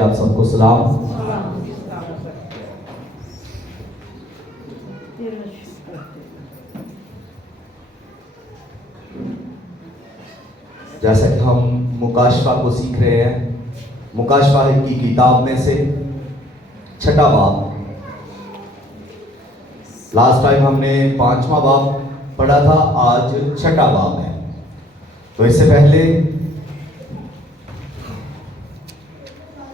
آپ سب کو سلام۔ جیسا کہ ہم مکاشفہ کو سیکھ رہے ہیں، مکاشفہ کی کتاب میں سے 6واں باب، لاسٹ ٹائم ہم نے 5واں باب پڑھا تھا، آج 6واں باب ہے۔ تو اس سے پہلے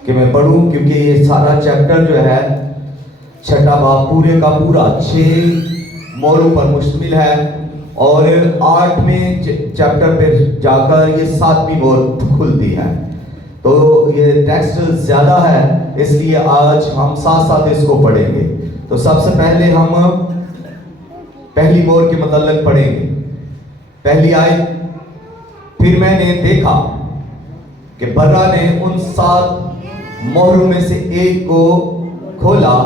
کہ میں پڑھوں، کیونکہ یہ سارا چیپٹر جو ہے 6واں باب پورے کا پورا 6 موروں پر مشتمل ہے، اور 8ویں چیپٹر پہ جا کر یہ 7ویں مور کھلتی ہے۔ تو یہ ٹیکسٹ زیادہ ہے، اس لیے آج ہم ساتھ ساتھ اس کو پڑھیں گے۔ تو سب سے پہلے ہم پہلی مور کے متعلق پڑھیں گے۔ پہلی آیت، پھر میں نے دیکھا کہ برا نے ان 7 مہروں میں سے ایک کو کھولا،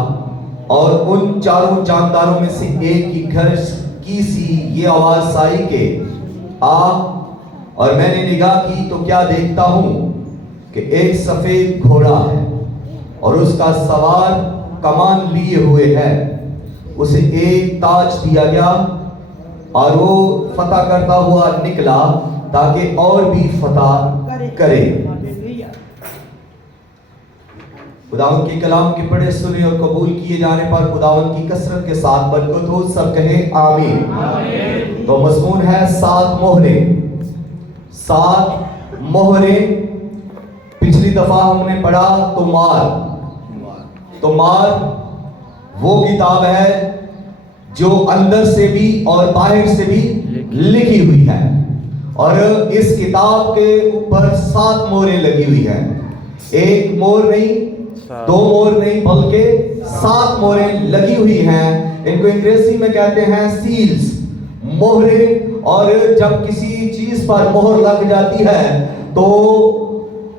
اور ان 4 جانداروں میں سے ایک کی گھرش کی سی یہ آواز آئی کہ آ، اور میں نے نگاہ کی تو کیا دیکھتا ہوں کہ ایک سفید گھوڑا ہے، اور اس کا سوار کمان لیے ہوئے ہے، اسے ایک تاج دیا گیا، اور وہ فتح کرتا ہوا نکلا تاکہ اور بھی فتح کرے۔ خداوند کے کلام کے پڑھے سنے اور قبول کیے جانے پر خداوند کی کثرت کے ساتھ برکت ہو، سب کہیں آمین۔ تو مضمون ہے 7 مہریں۔ 7 مہریں، پچھلی دفعہ ہم نے پڑھا تمار وہ کتاب ہے جو اندر سے بھی اور باہر سے بھی لکھی ہوئی ہے، اور اس کتاب کے اوپر 7 موریں لگی ہوئی ہیں۔ ایک مور نہیں، 2 مور نہیں، بلکہ 7 موریں لگی ہوئی ہیں۔ ان کو انگریزی میں کہتے ہیں سیلز، مہریں۔ اور جب کسی چیز پر مہر لگ جاتی ہے تو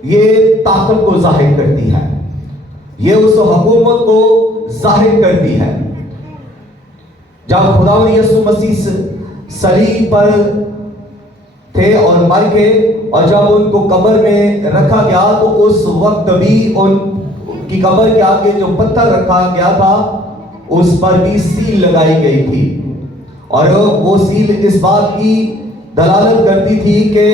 یہ طاقت کو ظاہر کرتی ہے، یہ اس حکومت کو ظاہر کرتی ہے۔ جب خداوند یسوع مسیح صلیب پر تھے اور مر گئے، اور جب ان کو قبر میں رکھا گیا تو اس وقت بھی ان کی قبر کے آگے جو پتھر رکھا گیا تھا اس پر بھی سیل لگائی گئی تھی، اور وہ سیل اس بات کی دلالت کرتی تھی کہ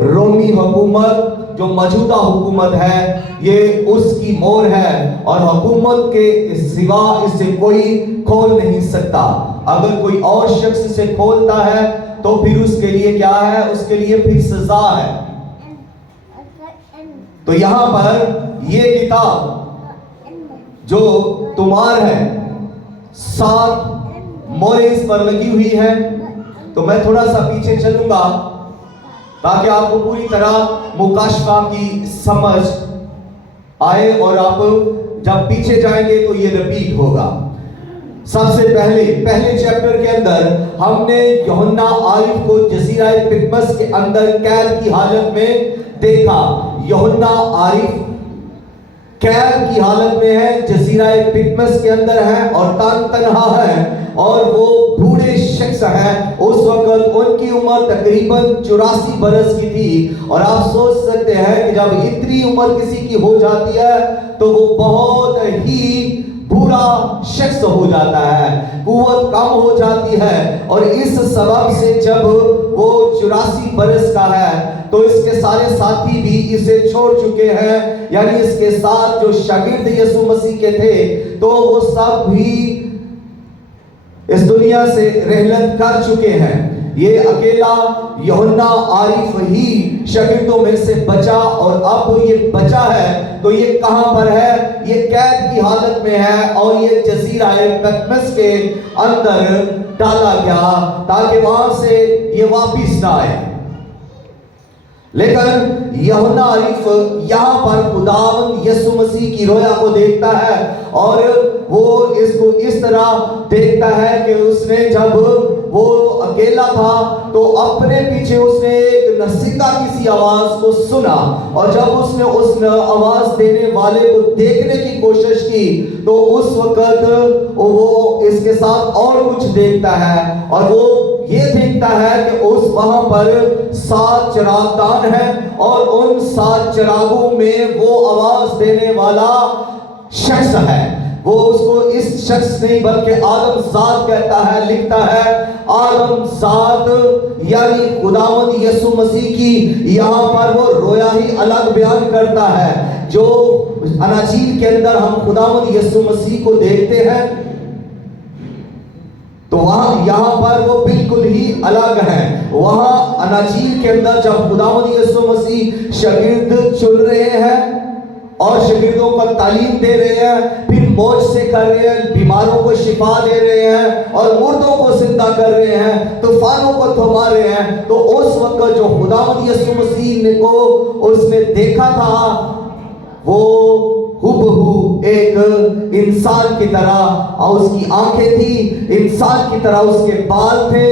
رومی حکومت جو موجودہ حکومت ہے یہ اس کی مور ہے، اور حکومت کے سوا اس سے کوئی کھول نہیں سکتا۔ اگر کوئی اور شخص اسے کھولتا ہے تو پھر اس کے لیے کیا ہے؟ اس کے لیے پھر سزا ہے۔ تو یہاں پر یہ کتاب جو تمار ہے، 7 موریں اس پر لگی ہوئی ہے۔ تو میں تھوڑا سا پیچھے چلوں گا تاکہ آپ کو پوری طرح مکاشفہ کی سمجھ آئے، اور آپ جب پیچھے جائیں گے تو یہ ریپیٹ ہوگا۔ سب سے پہلے چیپٹر کے اندر ہم نے یوحنا عارف کو جزیرہ پٹمس کے اندر قید کی حالت میں دیکھا۔ یوحنا عارف قید کی حالت میں ہے، جزیرہ پٹمس کے اندر ہے، اور تنہا ہے، اور وہ بوڑھے شخص ہیں۔ اس وقت ان کی عمر تقریباً 84 برس کی تھی، اور آپ سوچ سکتے ہیں کہ جب اتنی عمر کسی کی ہو جاتی ہے تو وہ بہت ہی بوڑھا شخص ہو جاتا ہے، قوت کم ہو جاتی ہے، اور اس سبب سے جب وہ 84 برس کا ہے تو اس کے سارے ساتھی بھی اسے چھوڑ چکے ہیں، یعنی اس کے ساتھ جو شاگرد یسوع مسیح کے تھے تو وہ سب بھی اس دنیا سے رحلت کر چکے ہیں۔ یہ اکیلا یوحنا عارف ہی شاگردوں میں سے بچا، اور اب یہ بچا ہے تو یہ کہاں پر ہے؟ یہ قید کی حالت میں ہے، اور یہ جزیرہ پٹمس کے اندر ڈالا گیا تاکہ وہاں سے یہ واپس نہ آئے۔ لیکن یوحنا عارف یہاں پر خداوند یسوع مسیح کی رویا کو دیکھتا ہے، اور وہ اس کو اس طرح دیکھتا ہے کہ اس نے جب وہ اکیلا تھا تو اپنے پیچھے اس نے ایک نصیحت کسی آواز کو سنا، اور جب اس نے اس آواز دینے والے کو دیکھنے کی کوشش کی تو اس وقت وہ اس کے ساتھ اور کچھ دیکھتا ہے، اور وہ یہ دیکھتا ہے کہ اس وہاں پر 7 چراغدان ہیں اور ان 7 چراغوں میں وہ آواز دینے والا شخص ہے. وہ اس کو اس شخص نہیں بلکہ آدم ذات کہتا ہے, لکھتا ہے آدم ذات یعنی خداوند یسوع مسیح کی یہاں پر وہ رویا ہی الگ بیان کرتا ہے. جو اناجیل کے اندر ہم خداوند یسوع مسیح کو دیکھتے ہیں تو وہاں یہاں پر وہ بالکل ہی الگ ہیں. وہاں اناجیل کے اندر جب خداوند یسوع مسیح شاگرد چن رہے ہیں اور شاگردوں کو تعلیم دے رہے ہیں, پھر موج سے کر رہے ہیں, بیماروں کو شفا دے رہے ہیں اور مردوں کو زندہ کر رہے ہیں, طوفانوں کو تھما رہے ہیں, تو اس وقت جو خداوند یسوع مسیح کو اس نے دیکھا تھا وہ ہُبہُ ایک انسان کی طرح, اور اس کی آنکھیں تھی انسان کی طرح, اس کے بال تھے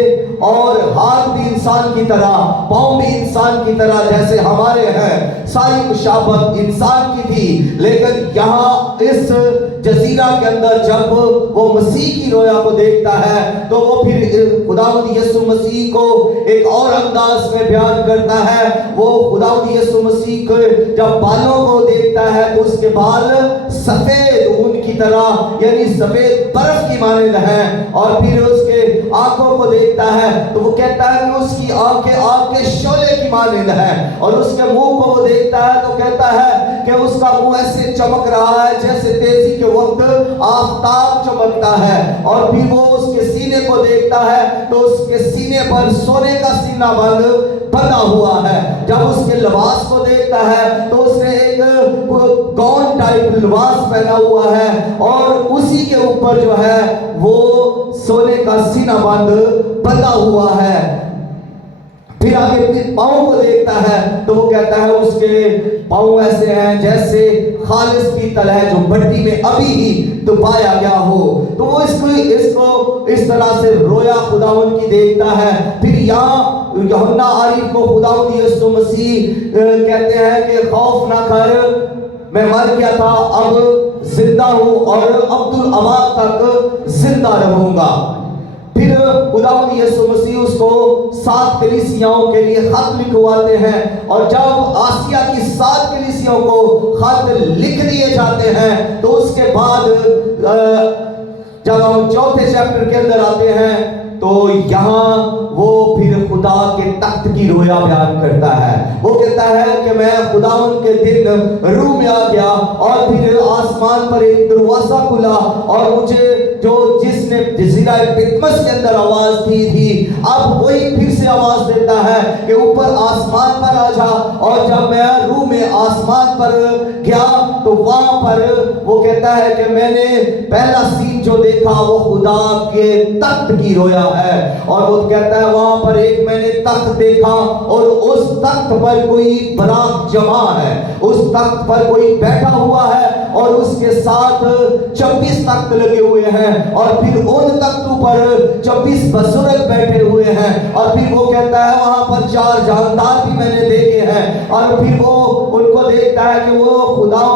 اور ہاتھ بھی انسان کی طرح, پاؤں بھی انسان کی طرح جیسے ہمارے ہیں, ساری مشابہت انسان کی تھی. لیکن یہاں اس جزیرہ کے اندر جب وہ مسیح کی رویا کو دیکھتا ہے تو وہ پھر خداوند یسوع مسیح کو ایک اور انداز میں بیان کرتا ہے. وہ خداوند یسوع مسیح کو جب بالوں کو دیکھتا ہے تو اس کے بال سفید اون کی طرح یعنی سفید برف کی مانند ہیں, اور پھر اس کے آنکھوں کو دیکھتا ہے تو وہ کہتا ہے کہ اس کی آنکھیں آگ کے شعلے کی مانند ہیں, اور اس کے منہ کو وہ دیکھتا ہے تو کہتا ہے کہ اس کا منہ ایسے چمک رہا ہے جیسے تیزی کے وقت آفتاب چمکتا ہے. اور پھر وہ اس کے سینے کو دیکھتا ہے تو اس کے سینے پر سونے کا سینہ بند بنا ہوا ہے. جب اس کے لباس کو دیکھتا ہے تو اس نے ایک گاؤن ٹائپ لباس پہنا ہوا ہے اور اسی کے اوپر جو ہے وہ سونے کا سینہ بند بنا ہوا ہے. پھر آگے پھر پاؤں کو دیکھتا ہے تو وہ کہتا ہے اس کے پاؤں ایسے ہیں جیسے خالص پیتل ہے جو مٹی میں ابھی ہی دبایا گیا ہو. تو وہ اس کو اس طرح سے رویا خداوند کی دیکھتا ہے. پھر یہاں یوحنا عارف کو خداوند یسوع مسیح کہتے ہیں کہ خوف نہ کر, میں مر گیا تھا اب زندہ ہوں اور عبدالآباد تک زندہ رہوں گا. پھر خداوند یسوع مسیح اس کو 7 کلیسیاؤں کے لیے خط لکھواتے ہیں, اور جب آسیا کی 7 کلیسیاؤں کو خط لکھ دیے جاتے ہیں تو اس کے بعد جب ہم 4تھے چیپٹر کے اندر آتے ہیں تو یہاں وہ پھر خدا کے تخت کی رویا بیان کرتا ہے. وہ کہتا ہے کہ میں خداوند کے دن روح میں آ گیا اور پھر آسمان پر ایک دروازہ کھلا اور مجھے جو جس نے جزیرہ پتمس کے اندر آواز دی تھی اب وہی پھر سے آواز دیتا ہے کہ اوپر آسمان پر آ جا. اور جب میں روح میں آسمان پر گیا تو وہاں پر وہ کہتا ہے کہ میں نے پہلا سین جو دیکھا وہ خدا کے تخت کی رویا ہے. اور وہ کہتا ہے وہاں پر ایک میں نے تخت دیکھا اور اس تخت پر کوئی براق جمع ہے, اس تخت پر کوئی بیٹھا ہوا ہے اور اس کے ساتھ 26 تخت لگے ہوئے ہیں, اور پھر ان تختوں پر 26 بزرگ بیٹھے ہوئے ہیں. اور پھر وہ کہتا ہے وہاں پر 4 جاندار بھی میں نے دیکھے ہیں, اور پھر وہ ان کو دیکھتا ہے کہ وہ خدا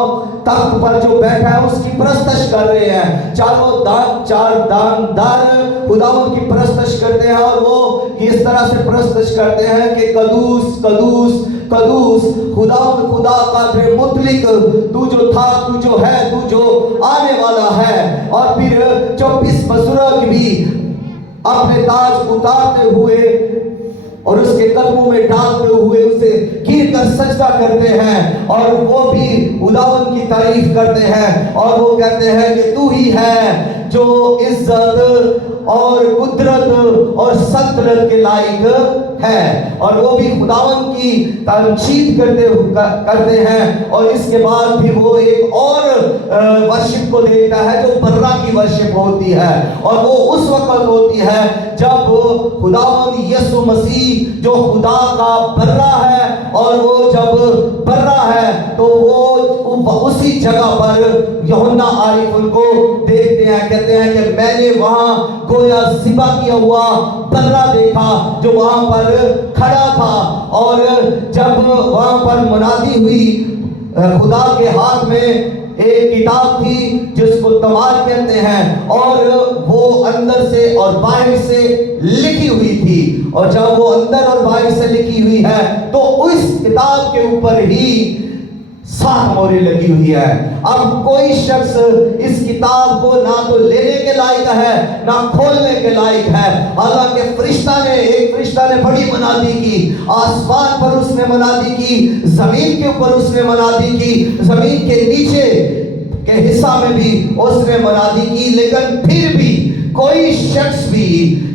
تخت پر جو بیٹھا ہے اس کی پرستش کر رہے ہیں. 4 داندار خداوند کی پرستش کرتے ہیں اور وہ اس طرح سے پرستش کرتے ہیں کہ قدوس قدوس قدوس خداوند خدا قادر مطلق, تو جو تھا, تو جو ہے, تو جو آنے والا ہے. اور پھر 24 بزرگ بھی اپنے تاج اتارتے ہوئے اور اس کے قدموں میں ڈالتے ہوئے اسے گر کر سجدہ کرتے ہیں, اور وہ بھی خداوند کی تعریف کرتے ہیں اور وہ کہتے ہیں کہ تو ہی ہے جو عزت اور قدرت اور سلطنت کے لائق ہے. اور وہ بھی خداوند کی تمجید کرتے ہیں. اور اس کے بعد بھی وہ ایک اور ورشپ کو دیکھتا ہے جو برا کی ورشپ ہوتی ہے, اور وہ اس وقت ہوتی ہے جب خداوند یسوع مسیح جو خدا کا برا ہے, اور وہ جب برا ہے تو وہ اسی جگہ پر یوحنا عارف ان کو دیکھتے ہیں, کہتے ہیں کہ میں نے وہاں گویا ذبح کیا ہوا برا دیکھا جو وہاں پر کھڑا تھا. اور جب وہاں پر منادی ہوئی, خدا کے ہاتھ میں ایک کتاب تھی جس کو تمار کہتے ہیں, اور وہ اندر سے اور باہر سے لکھی ہوئی تھی. اور جب وہ اندر اور باہر سے لکھی ہوئی ہے تو اس کتاب کے اوپر ہی 7 مہریں لگی ہوئی ہے۔ اب کوئی شخص اس کتاب کو نہ تو لینے کے لائق ہے نہ کھولنے کے لائق ہے۔ حالانکہ ایک فرشتہ نے بڑی منادی کی، آسمان پر اس نے منادی کی، زمین کے اوپر اس نے منادی کی، زمین کے نیچے کے حصہ میں بھی اس نے منادی کی، لیکن پھر بھی کوئی شخص بھی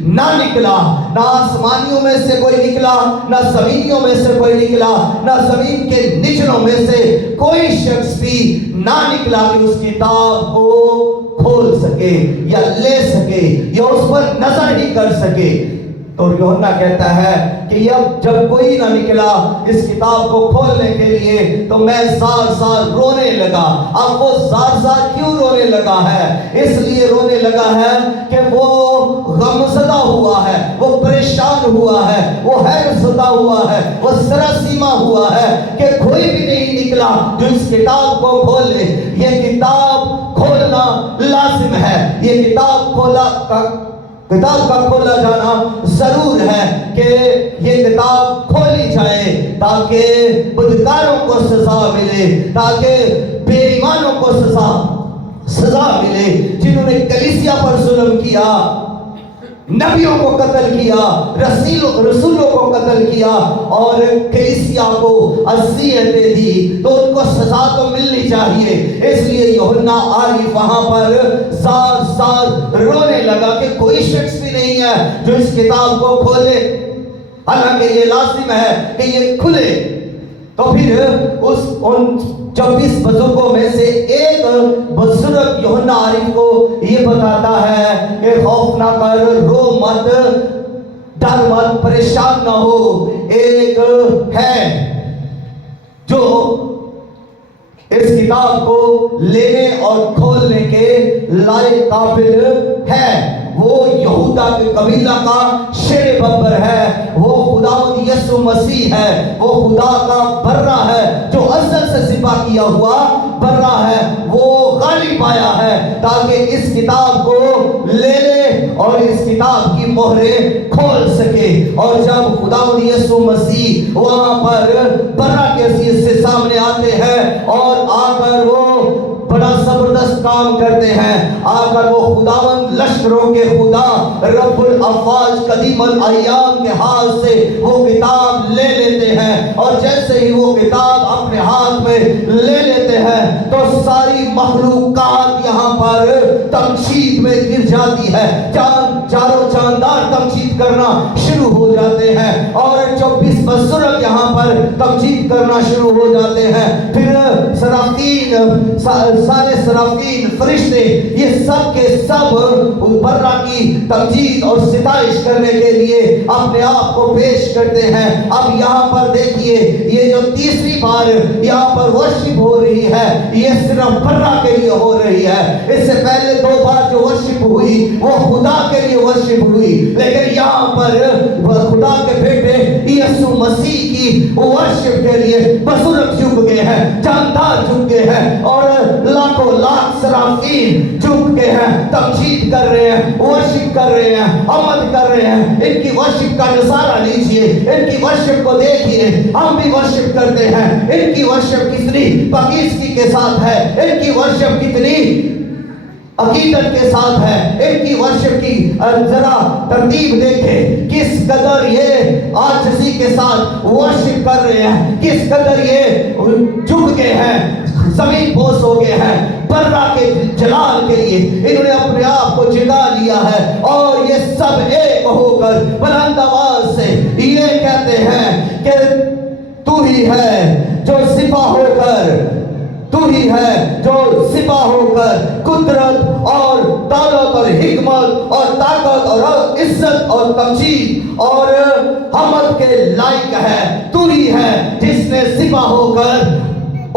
نہ نکلا، نہ آسمانیوں میں سے کوئی نکلا، نہ زمینیوں میں سے کوئی نکلا، نہ زمین کے نچلوں میں سے کوئی شخص بھی نہ نکلا کہ اس کتاب کو کھول سکے یا لے سکے یا اس پر نظر ہی کر سکے۔ تو یوحنا کہتا ہے کہ جب کوئی نہ نکلا اس کتاب کو کھولنے کے لیے تو میں زار رونے لگا۔ اب وہ زار کیوں رونے لگا ہے؟ اس لیے رونے لگا ہے کہ وہ غمزدہ ہوا ہے، وہ پریشان ہوا ہے، وہ حیرت زدہ ہوا ہے، وہ سراسیمہ ہوا ہے کہ کوئی بھی نہیں نکلا جو اس کتاب کو کھولے۔ یہ کتاب کھولنا لازم ہے، یہ کتاب کا کھولا جانا ضرور ہے کہ یہ کتاب کھولی جائے تاکہ بدکاروں کو سزا ملے، تاکہ بے ایمانوں کو سزا ملے، جنہوں نے کلیسیا پر ظلم کیا، نبیوں کو قتل کیا، رسولوں کو قتل کیا اور کلیسیا کو اذیتیں دی، تو ان کو سزا تو ملنی چاہیے۔ اس لیے یوحنا عارف وہاں پر زار رونے لگا کہ کوئی شخص بھی نہیں ہے جو اس کتاب کو کھولے، حالانکہ یہ لازم ہے کہ یہ کھلے۔ تو پھر ان 24 بزرگوں میں سے ایک بزرگ یوحنا عارف کو یہ بتاتا ہے کہ خوف نہ کر، رو مت، ڈر مت، پریشان نہ ہو، ایک ہے جو اس کتاب کو لینے اور کھولنے کے لائق قابل ہے۔ وہ یہودا کے قبیلہ کا شیر ببر ہے، وہ خداوند یسوع مسیح ہے، وہ خدا کا برہ ہے جو ازل سے ذبح کیا ہوا برہ ہے، وہ غالب آیا ہے تاکہ اس کتاب کو لے لے اور اس کتاب کی مہریں کھول سکے۔ اور جب خداوند یسوع مسیح وہاں پر برہ کے حیثیت سے سامنے آتے ہیں اور آ کر وہ بڑا زبردست کام کرتے ہیں، آ کر وہ خداوند لشکروں کے خدا رب الافواج قدیم الایام کے ہاتھ سے وہ کتاب لے لیتے ہیں، اور جیسے ہی وہ کتاب اپنے ہاتھ میں لے لیتے ہیں تو ساری مخلوقات یہاں پر تمجید میں گر جاتی ہے، چاروں جاندار تمجید کرنا شروع ہو جاتے ہیں، اور 24 بزرگ یہاں پر تمجید کرنا شروع ہو جاتے ہیں۔ پھر سارے سرافین، فرشتے، یہ سب کے سب برہ کی تمجید اور ستائش کرنے کے لیے اپنے آپ کو پیش کرتے ہیں۔ اب یہاں پر دیکھیے، یہ جو تیسری بار یہاں پر ورشپ ہو رہی ہے یہ صرف برہ کے لیے ہو رہی ہے۔ اس سے پہلے 2 بار جو ورشپ ہوئی وہ خدا کے لیے ورشپ ہوئی، لیکن یہاں پر خدا کے بیٹے یسوع مسیح کی ورشپ کے لیے بزرگ جھک گئے ہیں، جاندار جھک گئے ہیں، اور لاکھوں لاکھ سرافین جھک کے ہیں، تمجید کر رہے ہیں، ورشپ کر رہے ہیں، حمد کر رہے ہیں۔ ان کی ورشپ کا نظارہ لیجئے، ان کی ورشپ کو دیکھیے، ہم بھی ورشپ کرتے ہیں۔ ان کی ورشپ کتنی پاکیزگی کے ساتھ ہے، ان کی ورشپ کتنی عقیدت کے ساتھ ہے، ان کی ورشپ کی ذرا ترتیب دیکھیں، کس قدر یہ عاجزی کے ساتھ ورشپ کر رہے ہیں، کس قدر یہ جھک گئے ہیں، زمین بوس ہو گئے ہیں، برہ کے جلال کے لیے انہوں نے اپنے آپ کو جگا لیا ہے، اور یہ سب ایک ہو کر بلند آواز سے یہ کہتے ہیں کہ تو ہی ہے جو سپاہ ہو کر، تو ہی ہے جو سپاہ ہو کر قدرت اور دولت اور حکمت اور طاقت اور عزت اور تمجید اور حمد کے لائق ہے۔ تو ہی ہے جس نے سپاہ ہو کر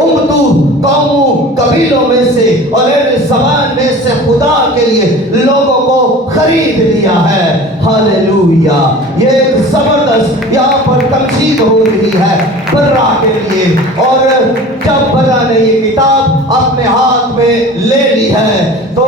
امتوں، قوموں، قبیلوں میں سے اور زبان میں سے خدا کے لیے لوگوں کو خرید لیا ہے۔ ہاللویا! یہ ایک زبردست یہاں پر تمجید ہو رہی ہے برہ کے لیے، اور جب برہ نے یہ کتاب اپنے ہاتھ میں لے لی ہے تو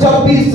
24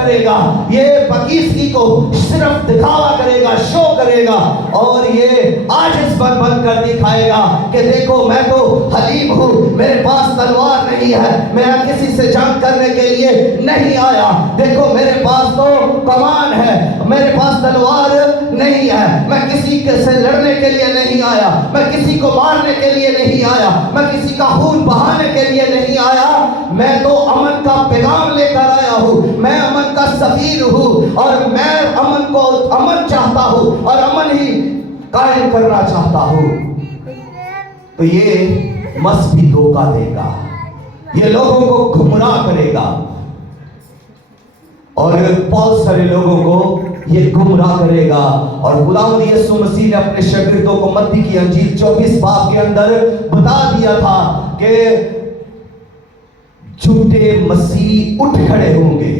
کرے گا, یہ پاکیزگی کو صرف دکھاوا کرے گا, شو کرے گا, اور یہ عاجز بن کر دکھائے گا کہ دیکھو میں تو حلیم ہوں, میرے پاس تلوار نہیں ہے, میں کسی سے جنگ کرنے کے لیے نہیں آیا, دیکھو میرے پاس تو کمان ہے, میرے پاس تلوار نہیں ہے, میں کسی سے لڑنے کے لیے نہیں آیا, میں کسی کو مارنے کے لیے نہیں آیا, میں کسی کا خون بہانے کے لیے نہیں آیا, میں تو امن کا پیغام لے کر آیا ہوں, میں امن کا سفیر ہوں, اور میں امن چاہتا ہوں اور امن ہی قائم کرنا چاہتا ہوں. تو یہ مسیح دھوکہ دے گا, یہ لوگوں کو گمراہ کرے گا, اور بہت سارے لوگوں کو یہ گمراہ کرے گا. اور خداوند یسوع مسیح نے اپنے شاگردوں کو متی کی انجیل 24 باب کے اندر بتا دیا تھا کہ جھوٹے مسیح اٹھ کھڑے ہوں گے,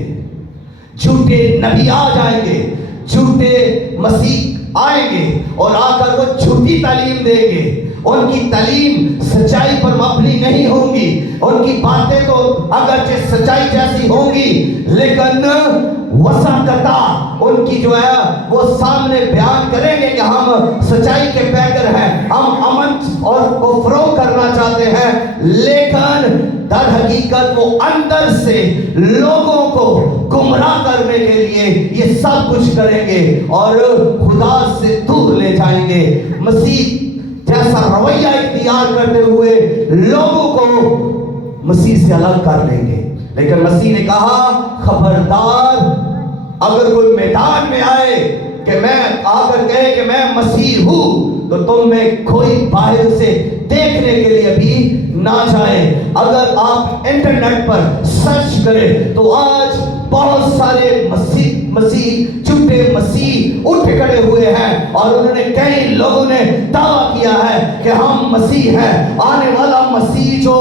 جھوٹے نبی آ جائیں گے, جھوٹے مسیح آئیں گے اور آ کر وہ جھوٹی تعلیم دیں گے. ان کی تعلیم سچائی پر مبنی نہیں ہوں گی, ان کی باتیں تو اگرچہ سچائی جیسی ہوں گی لیکن وسعتتا ان کی جو ہے وہ سامنے بیان کریں گے کہ ہم سچائی کے پیکر ہیں, ہم امن اور کو فروغ کرنا چاہتے ہیں, لیکن در حقیقت وہ اندر سے لوگوں کو گمراہ کرنے کے لیے یہ سب کچھ کریں گے اور خدا سے دور لے جائیں گے. مسیح جیسا رویہ اختیار کرتے ہوئے لوگوں کو مسیح سے الگ کر لیں گے. لیکن مسیح نے کہا خبردار, اگر کوئی میدان میں آئے کہ میں آ کر کہے کہ میں مسیح ہوں, تو تم میں کوئی باہر سے دیکھنے کے لیے بھی نہ جائے. اگر آپ انٹرنیٹ پر سرچ کریں تو آج بہت سارے مسیح جھوٹے مسیح اٹھ کھڑے ہوئے ہیں, اور انہوں نے کئی لوگوں نے دعویٰ کیا ہے کہ ہم مسیح ہیں, آنے والا مسیح جو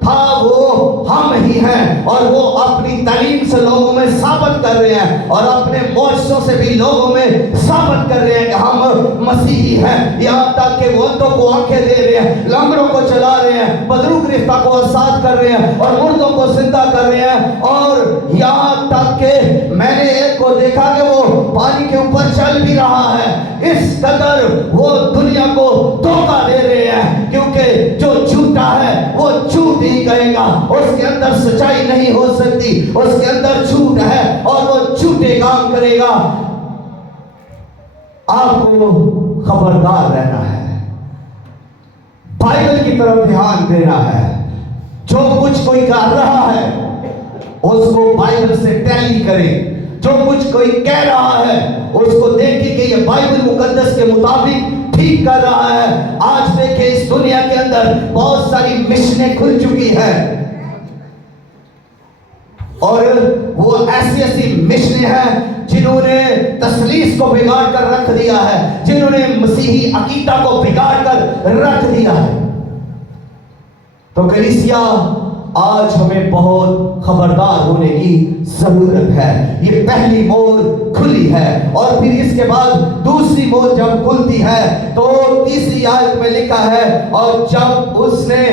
تھا وہ ہم ہی ہیں, اور وہ اپنی تعلیم سے لوگوں میں ثابت کر رہے ہیں اور اپنے معجزوں سے بھی لوگوں میں ثابت کر رہے ہیں کہ ہم مسیحی ہیں. یہاں تک کہ وہ اندھوں کو آنکھیں دے رہے ہیں, لنگڑوں کو چلا رہے ہیں, بدرو گرفتہ کو آزاد کر رہے ہیں اور مردوں کو زندہ کر رہے ہیں, اور یہاں تک کہ میں نے ایک کو دیکھا کہ وہ پانی کے اوپر چل بھی رہا ہے. اس قدر وہ دنیا کو دھوکہ دے رہے ہیں, کیونکہ جو جھوٹا ہے وہ جھوٹ ہی کہے گا, اس کے اندر سچائی نہیں ہو سکتی, اس کے اندر جھوٹ ہے اور وہ جھوٹے کام کرے گا. آپ کو خبردار رہنا ہے, بائبل کی طرف دھیان دینا ہے. جو کچھ کوئی کر رہا ہے اس کو بائبل سے ٹیلی کرے, جو کچھ کوئی کہہ رہا ہے اس کو دیکھیں کہ یہ بائبل مقدس کے مطابق ٹھیک کر رہا ہے. آج دیکھیں اس دنیا کے اندر بہت ساری مشنیں کھل چکی ہیں, اور وہ ایسی مشنیں ہیں جنہوں نے تسلیس کو بگاڑ کر رکھ دیا ہے, جنہوں نے مسیحی عقیدہ کو بگاڑ کر رکھ دیا ہے. تو کلیسیا آج ہمیں بہت خبردار ہونے کی ضرورت ہے. یہ پہلی مور کھلی ہے, اور پھر اس کے بعد دوسری مور جب کھلتی ہے تو تیسری آیت میں لکھا ہے, اور جب اس نے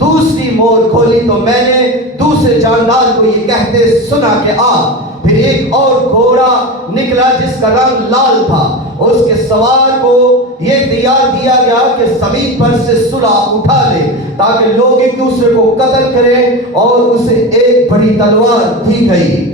دوسری مور کھولی تو میں نے دوسرے جاندار کو یہ کہتے سنا کہ آ. پھر ایک اور گھوڑا نکلا جس کا رنگ لال تھا, اس کے سوار کو یہ اختیار دیا گیا کہ زمین پر سے صلح اٹھا لے تاکہ لوگ ایک دوسرے کو قتل کریں, اور اسے ایک بڑی تلوار دی گئی.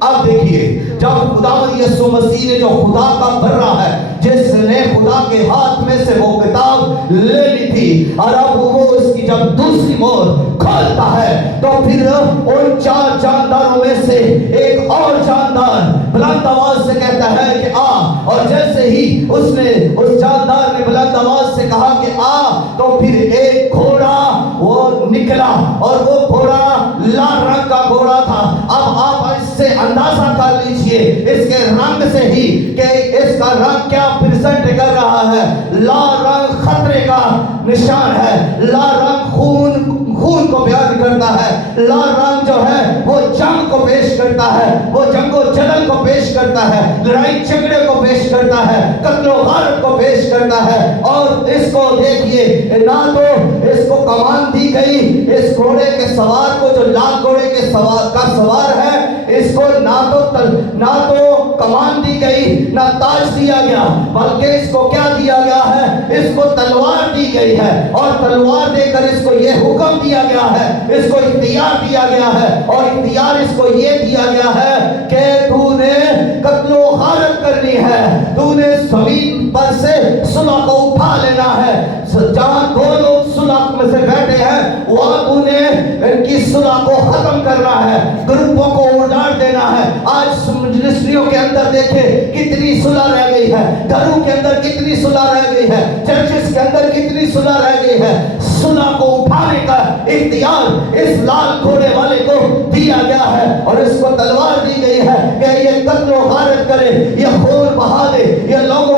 اب دیکھیے, جب خداوند یسوع مسیح نے جو خدا کا برہ ہے, جس نے خدا کے ہاتھ میں سے وہ کتاب لے لی تھی, اور اب وہ اس کی جب دوسری مور کھولتا ہے تو پھر ان 4 جانداروں میں سے ایک اور جاندار بلند آواز سے کہتا ہے کہ آ. اور جیسے ہی اس جاندار نے بلند آواز سے کہا کہ آ, تو پھر ایک گھوڑا وہ نکلا, اور وہ گھوڑا لال رنگ کا گھوڑا تھا. اب آپ اس سے اندازہ کر لیجئے اس کے رنگ سے ہی کہ اس کا رنگ کیا پریزنٹ کر رہا ہے. لال رنگ خطرے کا نشان ہے, لال رنگ خون کو بیان کرتا ہے, لال رنگ جو ہے وہ جنگ کو پیش کرتا ہے, وہ جنگ و جدل کو پیش کرتا ہے, لڑائی جھگڑے کو پیش کرتا ہے, قتل و غارت کو پیش کرتا ہے. اور اس کو دیکھیے, نہ تو اس کو کمان دی گئی, اس گھوڑے کے سوار کو جو لال گھوڑے کے سوار ہے, اس اس کو نہ تو کمان دی گئی نہ تاج دیا گیا، بلکہ اس کو کیا دیا گیا ہے؟ اس کو تلوار دی گئی ہے، اور تلوار دے کر اس کو یہ حکم دیا گیا ہے، اس کو اختیار دیا گیا ہے، اور اختیار اس کو یہ دیا گیا ہے کہ تو نے قتل و غارت کرنی ہے، تو نے زمین پر سے صلح کو اٹھا لینا ہے، جہاں دو لوگ صلح میں سے بیٹھے ہیں وہاں تو نے ان کی صلح کو ختم کرنا ہے، گروپوں کو اڑاڑ دینا ہے۔ آج مجلسوں کے اندر دیکھیں کتنی صلح رہ گئی ہے، گھروں کے اندر کتنی صلح رہ گئی ہے، چرچز کے اندر کتنی صلح رہ گئی ہے۔ صلح کو اٹھانے کا اختیار اس لال گھوڑے والے کو دیا گیا ہے، اور اس کو تلوار دی گئی ہے کہ یہ قتل و غارت کرے، یہ خون بہا دے، یہ لوگوں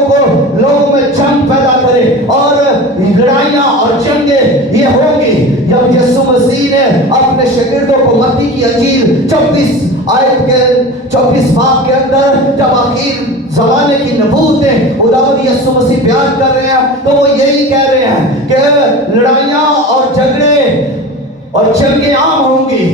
میں جنگ پیدا کرے، اور لڑائیاں اور جنگیں یہ ہوگی۔ جب یسوع مسیح نے اپنے شاگردوں کو متی کی انجیل 24 باب کے اندر جب آخر زمانے کی نبوتیں خداوند یسوع مسیح بیان کر رہے ہیں تو وہ یہی کہہ رہے ہیں کہ لڑائیاں اور جھگڑے اور جنگیں عام ہوں گی،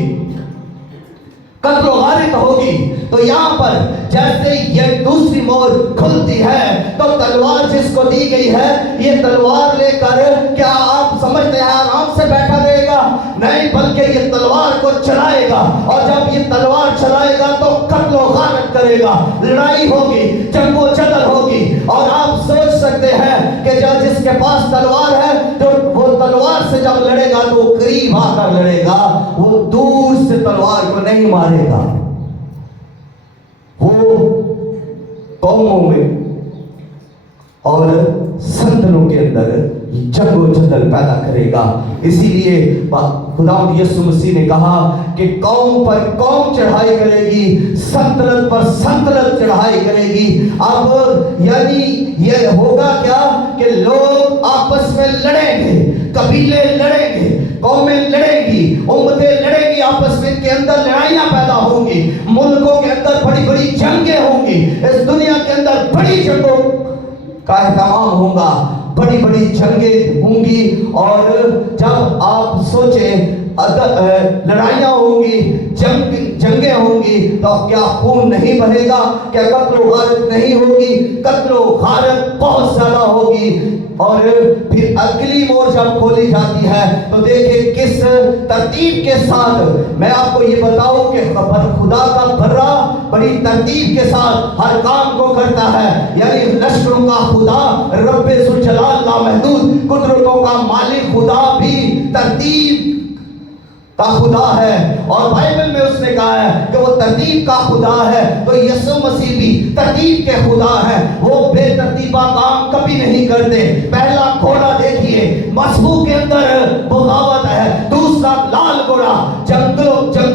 قتل و غارت ہوگی۔ تو یہاں پر جیسے یہ دوسری مور کھلتی ہے تو تلوار جس کو دی گئی ہے، یہ تلوار لے کر کیا آپ سمجھتے ہیں آرام سے بیٹھا رہے گا؟ نہیں، بلکہ یہ تلوار کو چلائے گا، اور جب یہ تلوار چلائے گا تو قتل و غارت کرے گا، لڑائی ہوگی، جنگ و جدل ہوگی۔ اور آپ سوچ سکتے ہیں کہ جس کے پاس تلوار ہے تو وہ تلوار سے جب لڑے گا تو وہ قریب آ کر لڑے گا، وہ دور سے تلوار کو نہیں مارے گا، وہ قوموں میں اور سنتوں کے اندر جنگ و جدل پیدا کرے گا۔ اسی لیے خداوند یسوع مسیح نے کہا کہ قوم پر قوم چڑھائی کرے گی، سلطنت پر سلطنت چڑھائی کرے گی۔ اب یعنی یہ ہوگا کیا کہ لوگ آپس میں لڑیں گے، قبیلے لڑیں گے، قومیں لڑیں گی، امتیں لڑیں گی، آپس میں ان کے اندر لڑائیاں پیدا ہوں گی، ملکوں کے اندر بڑی بڑی جنگیں ہوں گی، اس دنیا کے اندر بڑی جنگوں کا اہتمام ہوگا، بڑی بڑی جنگیں ہوں گی۔ اور جب آپ سوچیں لڑائیاں ہوں گی، جنگیں ہوں گی، تو کیا خون نہیں بہے گا؟ کیا قتل و غارت نہیں ہوگی؟ قتل و غارت بہت زیادہ ہوگی۔ اور پھر اگلی مور جب کھولی جاتی ہے تو دیکھیں کس ترتیب کے ساتھ، میں آپ کو یہ بتاؤں کہ خدا کا بھرا بڑی ترتیب کے ساتھ ہر کام کو کرتا ہے، یعنی لشکروں کا خدا رب ذوالجلال لامحدود قدرتوں کا مالک خدا بھی ترتیب کا خدا ہے، اور بائبل میں اس نے کہا ہے کہ وہ ترتیب کا خدا ہے۔ تو یسوع مسیح بھی ترتیب کے خدا ہے، وہ بے ترتیبہ کام کبھی نہیں کرتے۔ پہلا گھوڑا دیکھیے مسبوق کے اندر بغاوت ہے، دوسرا لال گھوڑا جنگ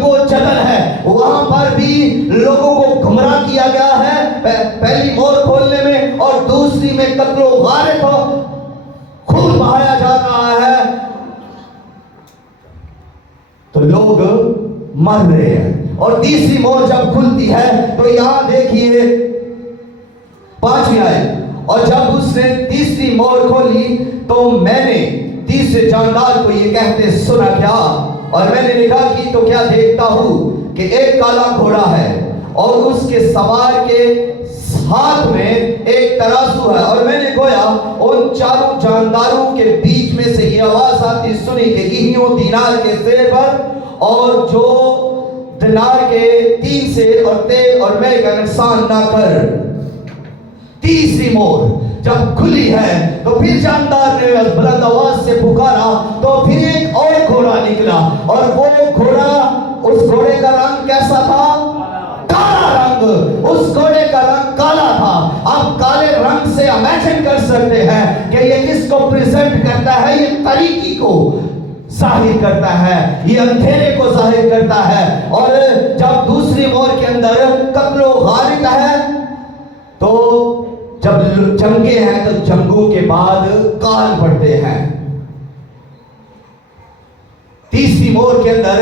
و جدل ہے، وہاں پر بھی لوگوں کو گمراہ کیا گیا ہے پہلی مور کھولنے میں، اور دوسری میں قتل و غارت ہو، خون بہایا جا رہا ہے، تو لوگ مر رہے ہیں۔ اور تیسری مور جب کھلتی ہے تو یہاں دیکھیے 5ویں آیت، اور جب اس نے تیسری مور کھولی تو میں نے تیسرے جاندار کو یہ کہتے سنا کیا، اور میں نے لکھا کہ تو کیا دیکھتا ہوں کہ ایک کالا گھوڑا ہے، اور اس کے سوار کے ہاتھ میں ایک ترازو ہے، اور میں نے گویا ان چاروں جانداروں کے بیچ میں سے یہ آواز آتی سنی کہ گیہوں دینار کے سیر پر، اور جو دینار کے 3 سیر اور تیل اور میں کا نقصان نہ کر۔ تیسری مور جب کھلی ہے تو پھر جاندار نے بلند آواز سے پکارا، تو پھر ایک اور گھوڑا نکلا، اور وہ گھوڑا، اس گھوڑے کا رنگ کیسا تھا؟ کالا رنگ، اس گھوڑے کا رنگ کالا تھا۔ آپ کالے رنگ سے امیجن کر سکتے ہیں کہ یہ کس کو پریزنٹ کرتا ہے؟ یہ تاریکی کو ظاہر کرتا ہے، یہ اندھیرے کو ظاہر کرتا ہے۔ اور جب دوسری مور کے اندر قتل و غارت ہے تو جب جنگیں ہیں تو جنگوں کے بعد کال پڑتے ہیں۔ تیسری مور کے اندر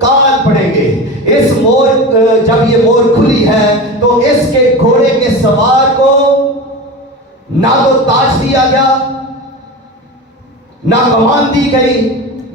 کال پڑیں گے۔ اس مور جب یہ مور کھلی ہے تو اس کے گھوڑے کے سوار کو نہ تو تاج دیا گیا، نہ کمان دی گئی،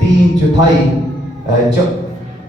3/4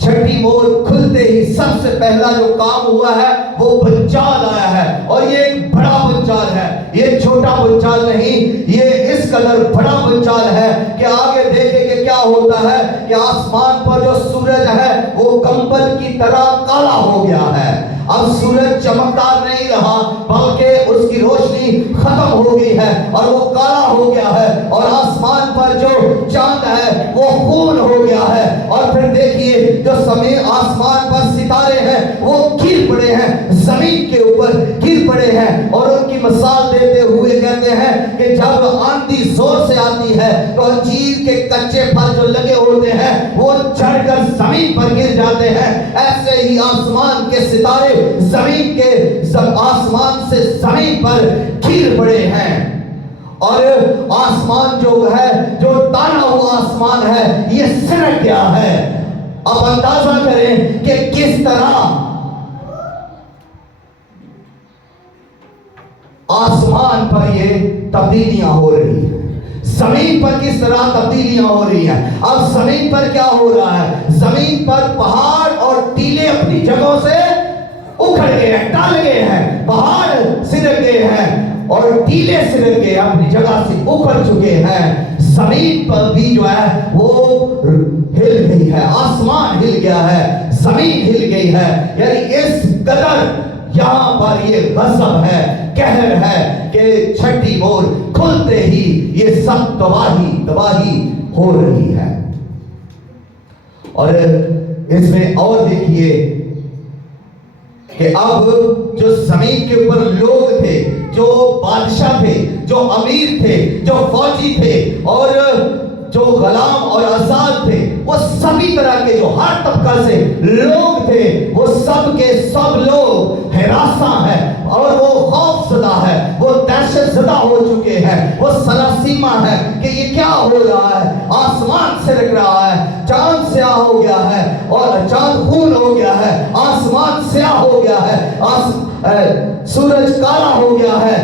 چھٹی مور کھلتے ہی سب سے پہلا جو کام ہوا ہے وہ بنچال آیا ہے، اور یہ ایک بڑا بنچال ہے، یہ چھوٹا بنچال نہیں، یہ اس قدر بڑا بنچال ہے کہ آگے دیکھیں کہ کیا ہوتا ہے کہ آسمان پر جو سورج ہے وہ کمبل کی طرح کالا ہو گیا ہے۔ اب سورج چمکدار نہیں رہا بلکہ اس کی روشنی ختم ہو گئی ہے اور وہ کالا ہو گیا ہے، اور آسمان پر جو چاند ہے وہ خون ہو گیا ہے، اور پھر دیکھیے جو آسمان پر ستارے ہیں وہ گر پڑے ہیں، زمین کے اوپر گر پڑے ہیں، اور ان کی مثال دیتے ہوئے کہتے ہیں کہ جب آندھی زور سے آتی ہے تو انجیر کے کچے پھل جو لگے ہوتے ہیں وہ جھڑ کر زمین پر گر جاتے ہیں، ایسے ہی آسمان کے ستارے زمین کے آسمان سے زمین پر گر پڑے ہیں، اور آسمان جو ہے جو تانا ہوا آسمان ہے یہ سرک گیا ہے۔ اب اندازہ کریں کہ کس طرح آسمان پر یہ تبدیلیاں ہو رہی ہیں، زمین پر کس طرح تبدیلیاں ہو رہی ہیں۔ اب زمین پر کیا ہو رہا ہے؟ زمین پر پہاڑ اور ٹیلے اپنی جگہوں سے اکھڑ گئے ہیں، ٹل گئے ہیں، پہاڑ سرک گئے ہیں اور ٹیلے سرک گئے اپنی جگہ سے اکھڑ چکے ہیں۔ زمین پر بھی جو ہے وہ ہل گئی ہے، آسمان ہل گیا ہے، زمین ہل گئی ہے، یعنی اس قدر یہاں پر یہ غضب ہے، قہر ہے کہ چھٹی مور کھلتے ہی یہ سب تباہی ہو رہی ہے۔ اور اس میں اور دیکھیے کہ اب جو زمین کے اوپر لوگ تھے، جو بادشاہ تھے، جو امیر تھے، جو فوجی تھے، اور جو غلام اور آزاد تھے، وہ سبھی طرح کے جو ہر طبقہ سے لوگ تھے، وہ سب کے سب لوگ ہراساں ہیں، اور وہ خوف زدہ ہے، وہ دہشت زدہ ہو چکے ہیں، وہ سراسیمہ ہے کہ یہ کیا ہو رہا ہے۔ آسمان سرک رہا ہے، چاند سیاہ ہو گیا ہے، اور چاند خون ہو گیا ہے، آسمان سیاہ ہو گیا ہے، سورج کالا ہو گیا ہے،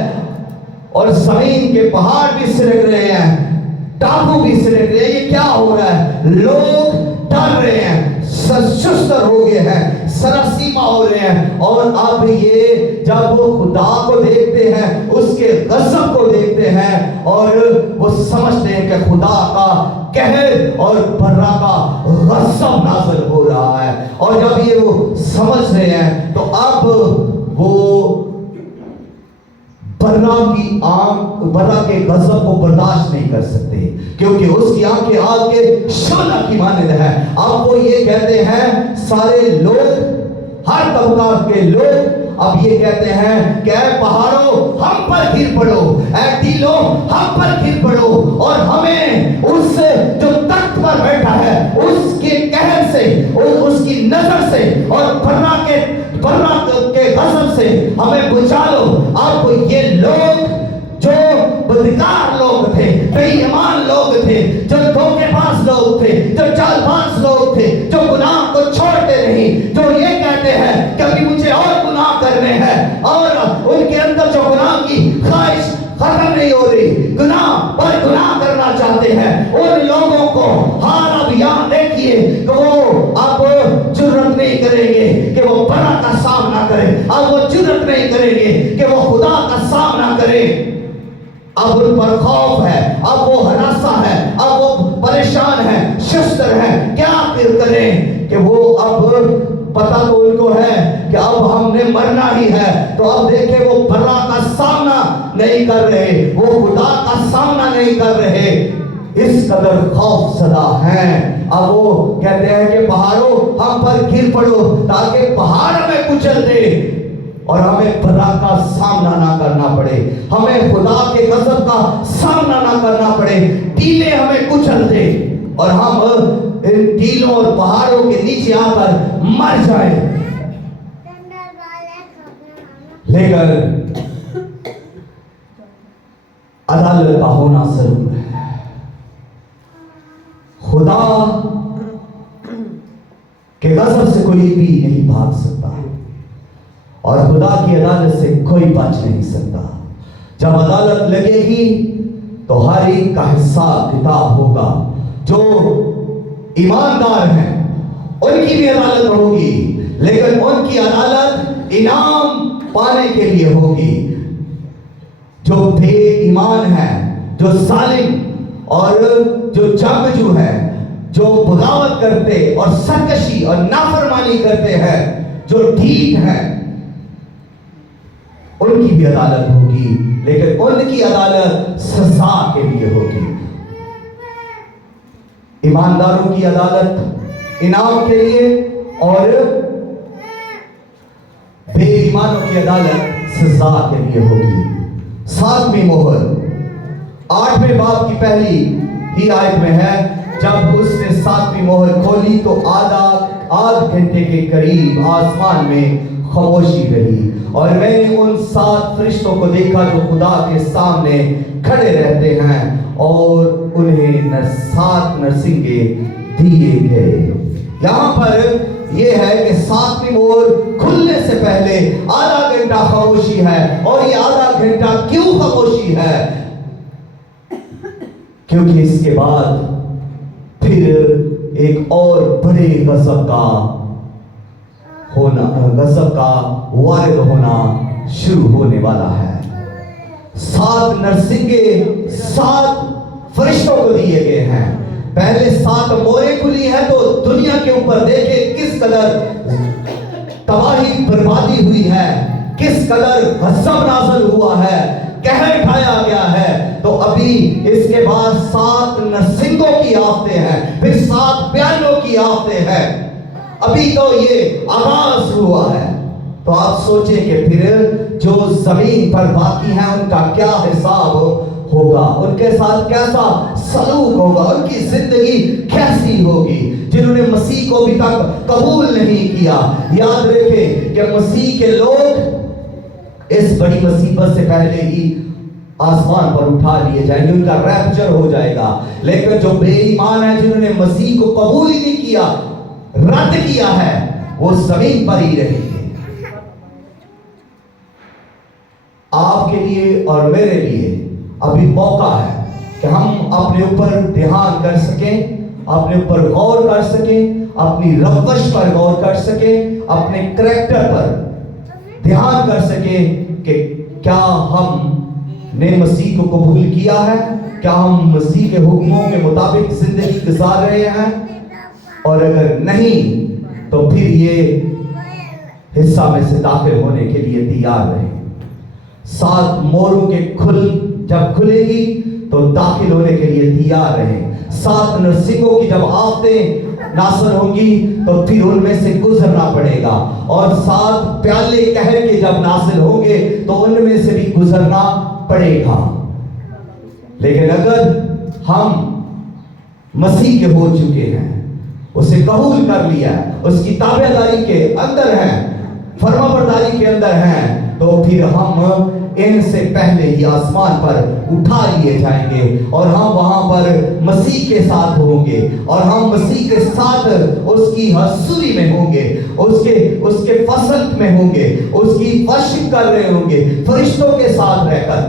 اور زمین کے پہاڑ بھی سرک رہے ہیں، ٹاپو بھی سرک رہے ہیں۔ یہ کیا ہو رہا ہے؟ لوگ ڈر رہے ہیں، شستر ہو گئے ہیں، سراسیمہ ہو رہے ہیں، اور اب یہ جب وہ خدا کو دیکھتے ہیں، اس کے غضب کو دیکھتے ہیں، اور وہ سمجھتے ہیں کہ خدا کا قہر اور برا کا غضب نازل ہو رہا ہے، اور جب یہ وہ سمجھ رہے ہیں تو اب وہ برا کے غضب کو برداشت نہیں کر سکتے، کیونکہ اس کی آنکھیں آگ کے شعلہ کی مانند ہے۔ اب وہ یہ کہتے ہیں، سارے لوگ، ہر طبقہ کے لوگ اب یہ کہتے ہیں کہ اے پہاڑوں ہم پر گر پڑو، اے ٹیلوں ہم پر گر پڑو، اور ہمیں اس جو تخت پر بیٹھا ہے اس کے قہر سے، اس کی نظر سے، اور برا کے غضب سے ہمیں بچا لو۔ اب یہ لوگ جو بدکار لوگ تھے، بے ایمان لوگ تھے، جو دھوکے باز لوگ تھے، جو چال باز لوگ تھے، جو گناہ کو چھوڑتے نہیں، جو یہ کہتے ہیں کہ ابھی مجھے اور گناہ کرنے ہیں، اور ان کے اندر جو گناہ کی خواہش ختم نہیں ہو رہی، گناہ پر گناہ کرنا چاہتے ہیں، ان لوگوں کو حال اب یہاں دیکھیے کہ وہ اب جرت نہیں کریں گے کہ وہ برا کا سامنا کریں، اب وہ جرت نہیں کریں گے کہ وہ خدا کا سامنا کریں۔ اب ان پر خوف ہے، اب وہ ہراساں ہے، اب وہ پریشان ہے، شستر ہے، کیا پھر کریں کہ وہ اب پتہ تو ان کو ہے کہ اب ہم نے مرنا ہی ہے، تو اب دیکھیں وہ برا کا سامنا نہیں کر رہے، وہ خدا کا سامنا نہیں کر رہے، اس قدر خوف زدہ ہیں۔ اب وہ کہتے ہیں کہ پہاڑوں ہم پر گر پڑو تاکہ پہاڑ ہمیں کچل دے اور ہمیں برا کا سامنا نہ کرنا پڑے، ہمیں خدا کے غضب کا سامنا نہ کرنا پڑے، ٹیلے ہمیں کچل دے اور ہم ان ٹیلوں اور پہاڑوں کے نیچے آ کر مر جائیں۔ لیکن عدالت کا ہونا ضرور ہے۔ خدا کے غضب سے کوئی بھی نہیں بھاگ سکتا، اور خدا کی عدالت سے کوئی بچ نہیں سکتا۔ جب عدالت لگے گی تو ہر ایک کا حساب کتاب ہوگا۔ جو ایماندار ہیں ان کی بھی عدالت ہوگی، لیکن ان کی عدالت انعام پانے کے لیے ہوگی۔ جو بے ایمان ہے، جو ظالم اور جو جنگجو ہے، جو بغاوت کرتے اور سرکشی اور نافرمانی کرتے ہیں، جو ڈھیٹ ہیں، ان کی بھی عدالت ہوگی، لیکن ان کی عدالت سزا کے لیے ہوگی۔ ایمانداروں کی عدالت انعام کے لیے اور بے ایمانوں کی عدالت سزا کے لیے ہوگی۔ 7ویں مہر 8ویں باب کی پہلی ہی آیت میں ہے، جب اس نے 7ویں مہر کھولی تو آدھ گھنٹے کے قریب آسمان میں خاموشی رہی، اور میں نے ان 7 فرشتوں کو دیکھا جو خدا کے سامنے کھڑے رہتے ہیں، اور انہیں 7 نرسنگے دیے گئے۔ یہاں پر یہ ہے کہ 7ویں مہر کھلنے سے پہلے آدھا گھنٹہ خاموشی ہے، اور یہ آدھا گھنٹہ کیوں خاموشی ہے؟ کیونکہ اس کے بعد پھر ایک اور بڑے غضب کا وارد ہونا شروع ہونے والا ہے۔ 7 نرسنگے 7 فرشتوں کو دیے گئے ہیں۔ پہلے 7 مہریں کھلی ہے تو دنیا کے اوپر دیکھیں کس قدر تباہی بربادی ہوئی ہے، کس قدر غضب نازل ہوا ہے، قہر ٹھایا گیا ہے۔ تو ابھی اس کے بعد 7 نرسنگوں کی آفتیں ہیں، پھر 7 پیانوں کی آفتیں ہیں۔ ابھی تو یہ آغاز ہوا ہے۔ تو آپ سوچیں کہ پھر جو زمین پر باقی ہیں ان کا کیا حساب ہوگا، ان کے ساتھ کیسا سلوک ہوگا، ان کی زندگی کیسی ہوگی، جنہوں نے مسیح کو ابھی تک قبول نہیں کیا۔ یاد رکھیں کہ مسیح کے لوگ اس بڑی مصیبت سے پہلے ہی آسمان پر اٹھا لیے جائیں گے، ان کا ریپچر ہو جائے گا، لیکن جو بے ایمان ہیں، جنہوں نے مسیح کو قبول ہی نہیں کیا، رد کیا ہے، وہ زمین پر ہی رہیں گے۔ آپ کے لیے اور میرے لیے ابھی موقع ہے کہ ہم اپنے اوپر دھیان کر سکیں، اپنے اوپر غور کر سکیں، اپنی روش پر غور کر سکیں، اپنے کریکٹر پر دھیان کر سکیں کہ کیا ہم نے مسیح کو قبول کیا ہے، کیا ہم مسیح کے حکموں کے مطابق زندگی گزار رہے ہیں، اور اگر نہیں تو پھر یہ حصہ میں سے داخل ہونے کے لیے تیار رہیں۔ 7 مہروں کے جب کھلے گی تو داخل ہونے کے لیے تیار رہیں۔ 7 نرسنگوں کی جب آفتیں ناصر ہوں گی تو پھر ان میں سے گزرنا پڑے گا، اور 7 پیالے قہر کے جب ناصر ہوں گے تو ان میں سے بھی گزرنا پڑے گا۔ لیکن اگر ہم مسیح کے ہو چکے ہیں، اسے قبول کر لیا ہے، اس کی تابعداری کے اندر ہیں، فرما برداری کے اندر ہیں، تو پھر ہم ان سے پہلے ہی آسمان پر اٹھا لیے جائیں گے، اور ہم وہاں پر مسیح کے ساتھ ہوں گے، اور ہم مسیح کے ساتھ اس کی حضوری میں ہوں گے، اس کے فصل میں ہوں گے، اس کی ورشپ کر رہے ہوں گے فرشتوں کے ساتھ رہ کر۔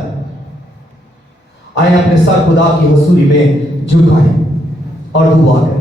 آئیں اپنے سر خدا کی حضوری میں جھکائیں اور دعا کریں۔